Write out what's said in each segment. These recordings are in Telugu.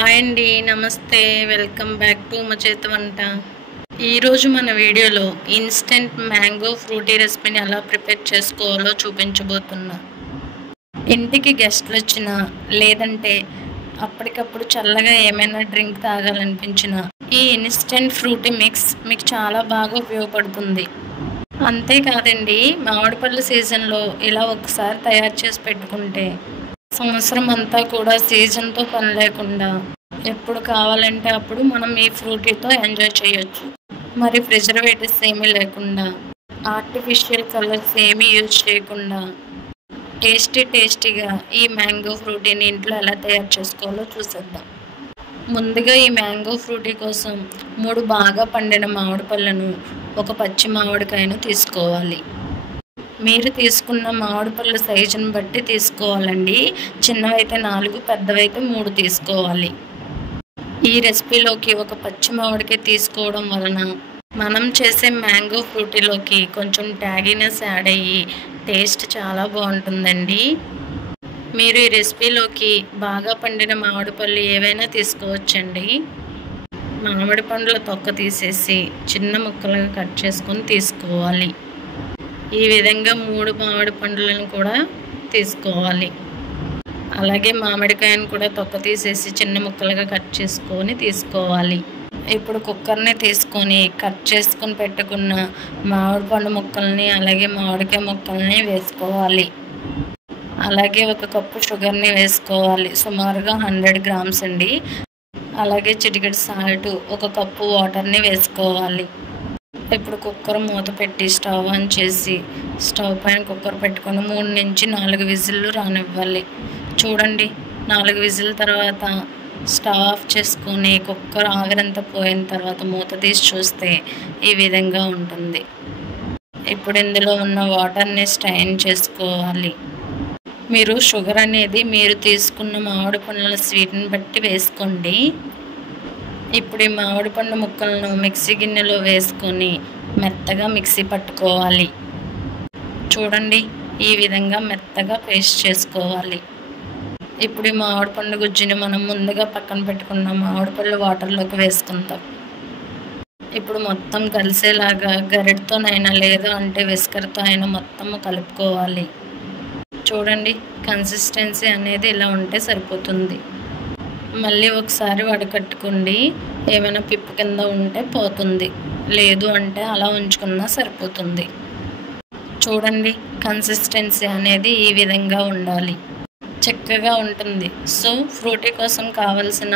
హాయ్ అండి, నమస్తే. వెల్కమ్ బ్యాక్ టు మా చేతి వంట. ఈరోజు మన వీడియోలో ఇన్స్టెంట్ మ్యాంగో ఫ్రూటీ రెసిపీని ఎలా ప్రిపేర్ చేసుకోవాలో చూపించబోతున్నా. ఇంటికి గెస్ట్లు వచ్చినా లేదంటే అప్పటికప్పుడు చల్లగా ఏమైనా డ్రింక్ తాగాలనిపించినా ఈ ఇన్స్టెంట్ ఫ్రూటీ మిక్స్ మీకు చాలా బాగా ఉపయోగపడుతుంది. అంతేకాదండి, మామిడిపళ్ళు సీజన్లో ఇలా ఒకసారి తయారు చేసి పెట్టుకుంటే సంవత్సరం అంతా కూడా సీజన్తో పని లేకుండా ఎప్పుడు కావాలంటే అప్పుడు మనం ఈ ఫ్రూటీతో ఎంజాయ్ చేయొచ్చు. మరి ప్రిజర్వేటివ్స్ ఏమీ లేకుండా, ఆర్టిఫిషియల్ కలర్స్ ఏమీ యూజ్ చేయకుండా టేస్టీగా ఈ మ్యాంగో ఫ్రూటీని ఇంట్లో ఎలా తయారు చేసుకోవాలో చూసేద్దాం. ముందుగా ఈ మ్యాంగో ఫ్రూటీ కోసం 3 బాగా పండిన మామిడి పళ్ళను, ఒక పచ్చి మామిడికాయను తీసుకోవాలి. మీరు తీసుకున్న మామిడి పళ్ళ సైజుని బట్టి తీసుకోవాలండి. చిన్నవైతే 4, పెద్దవైతే 3 తీసుకోవాలి. ఈ రెసిపీలోకి ఒక పచ్చి మామిడికాయ తీసుకోవడం వలన మనం చేసే మ్యాంగో ఫ్రూటీలోకి కొంచెం ట్యాగీనెస్ యాడ్ అయ్యి టేస్ట్ చాలా బాగుంటుందండి. మీరు ఈ రెసిపీలోకి బాగా పండిన మామిడి పళ్ళు ఏవైనా తీసుకోవచ్చండి. మామిడి పండ్ల తొక్క తీసేసి చిన్న ముక్కలుగా కట్ చేసుకొని తీసుకోవాలి. ఈ విధంగా 3 మామిడి పండ్లను కూడా తీసుకోవాలి. అలాగే మామిడికాయను కూడా తొక్క తీసేసి చిన్న ముక్కలుగా కట్ చేసుకొని తీసుకోవాలి. ఇప్పుడు కుక్కర్ని తీసుకొని కట్ చేసుకొని పెట్టుకున్న మామిడి పండు ముక్కల్ని అలాగే మామిడికాయ ముక్కల్ని వేసుకోవాలి. అలాగే 1 కప్పు షుగర్ని వేసుకోవాలి, సుమారుగా 100 గ్రామ్స్ అండి. అలాగే చిటికెడు సాల్ట్, 1 కప్పు వాటర్ని వేసుకోవాలి. ఇప్పుడు కుక్కర్ మూత పెట్టి స్టవ్ ఆన్ చేసి స్టవ్ పైన కుక్కర్ పెట్టుకొని 3 నుంచి 4 విజిల్లు రానివ్వాలి. చూడండి, 4 విజిల్ తర్వాత స్టవ్ ఆఫ్ చేసుకొని కుక్కర్ ఆవిరంతా పోయిన తర్వాత మూత తీసి చూస్తే ఈ విధంగా ఉంటుంది. ఇప్పుడు ఇందులో ఉన్న వాటర్ని స్ట్రైన్ చేసుకోవాలి. మీరు షుగర్ అనేది మీరు తీసుకున్న మామిడి పండ్ల స్వీట్ని బట్టి వేసుకోండి. ఇప్పుడు ఈ మామిడి పండు ముక్కలను మిక్సీ గిన్నెలో వేసుకొని మెత్తగా మిక్సీ పట్టుకోవాలి. చూడండి, ఈ విధంగా మెత్తగా పేస్ట్ చేసుకోవాలి. ఇప్పుడు ఈ మామిడి పండు గుజ్జుని మనం ముందుగా పక్కన పెట్టుకున్న మామిడి పళ్ళు వాటర్లోకి వేసుకుందాం. ఇప్పుడు మొత్తం కలిసేలాగా గరిటతోనైనా లేదా అంటే విస్కర్తో అయినా మొత్తం కలుపుకోవాలి. చూడండి, కన్సిస్టెన్సీ అనేది ఇలా ఉంటే సరిపోతుంది. మళ్ళీ ఒకసారి వడకట్టుకోండి. ఏమైనా పిప్పు కింద ఉంటే పోతుంది, లేదు అంటే అలా ఉంచుకున్నా సరిపోతుంది. చూడండి, కన్సిస్టెన్సీ అనేది ఈ విధంగా ఉండాలి, చక్కగా ఉంటుంది. సో ఫ్రూటీ కోసం కావలసిన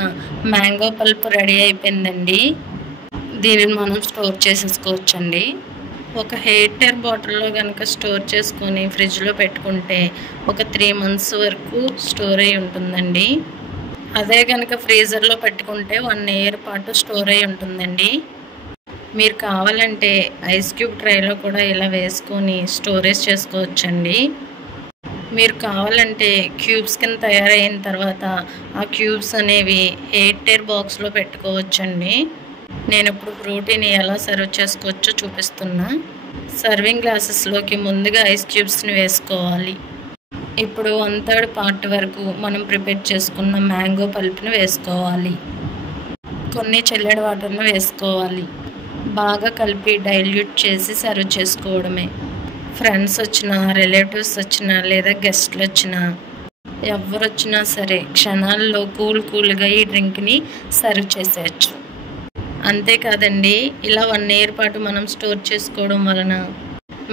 మ్యాంగో పల్ప్ రెడీ అయిపోయిందండి. దీనిని మనం స్టోర్ చేసేసుకోవచ్చండి. ఒక ఎయిర్ బాటిల్లో కనుక స్టోర్ చేసుకొని ఫ్రిడ్జ్లో పెట్టుకుంటే ఒక 3 months వరకు స్టోర్ అయి ఉంటుందండి. అదే కనుక ఫ్రీజర్లో పెట్టుకుంటే 1 year పాటు స్టోర్ అయి ఉంటుందండి. మీరు కావాలంటే ఐస్ క్యూబ్ ట్రైలో కూడా ఇలా వేసుకొని స్టోరేజ్ చేసుకోవచ్చండి. మీరు కావాలంటే క్యూబ్స్ కింద తయారైన తర్వాత ఆ క్యూబ్స్ అనేవి ఎయిర్ బాక్స్లో పెట్టుకోవచ్చండి. నేను ఇప్పుడు ఫ్రూటీని ఎలా సర్వ్ చేసుకోవచ్చో చూపిస్తున్నా. సర్వింగ్ గ్లాసెస్లోకి ముందుగా ఐస్ క్యూబ్స్ని వేసుకోవాలి. ఇప్పుడు 1/3 పార్ట్ వరకు మనం ప్రిపేర్ చేసుకున్న మ్యాంగో పల్ప్ని వేసుకోవాలి. కొన్ని చల్లటి వాటర్ని వేసుకోవాలి. బాగా కలిపి డైల్యూట్ చేసి సర్వ్ చేసుకోవడమే. ఫ్రెండ్స్ వచ్చినా, రిలేటివ్స్ వచ్చినా లేదా గెస్ట్లు వచ్చినా ఎవరు వచ్చినా సరే క్షణాల్లో కూల్గా ఈ డ్రింక్ని సర్వ్ చేసేయచ్చు. అంతేకాదండి, ఇలా 1 year పాటు మనం స్టోర్ చేసుకోవడం వలన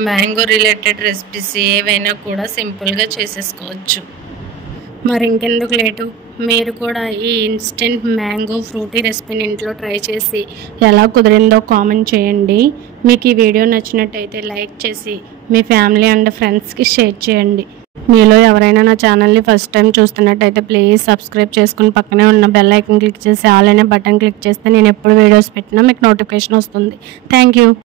మ్యాంగో రిలేటెడ్ రెసిపీస్ ఏవైనా కూడా సింపుల్గా చేసేసుకోవచ్చు. మరి ఇంకెందుకు లేటు, మీరు కూడా ఈ ఇన్స్టెంట్ మ్యాంగో ఫ్రూటీ రెసిపీని ఇంట్లో ట్రై చేసి ఎలా కుదిరిందో కామెంట్ చేయండి. మీకు ఈ వీడియో నచ్చినట్టయితే లైక్ చేసి మీ ఫ్యామిలీ అండ్ ఫ్రెండ్స్కి షేర్ చేయండి. మీలో ఎవరైనా నా ఛానల్ని ఫస్ట్ టైం చూస్తున్నట్టయితే ప్లీజ్ సబ్స్క్రైబ్ చేసుకుని పక్కనే ఉన్న బెల్ ఐకాన్ క్లిక్ చేసి ఆల్ అనే బటన్ క్లిక్ చేస్తే నేను ఎప్పుడు వీడియోస్ పెట్టినా మీకు నోటిఫికేషన్ వస్తుంది. Thank you.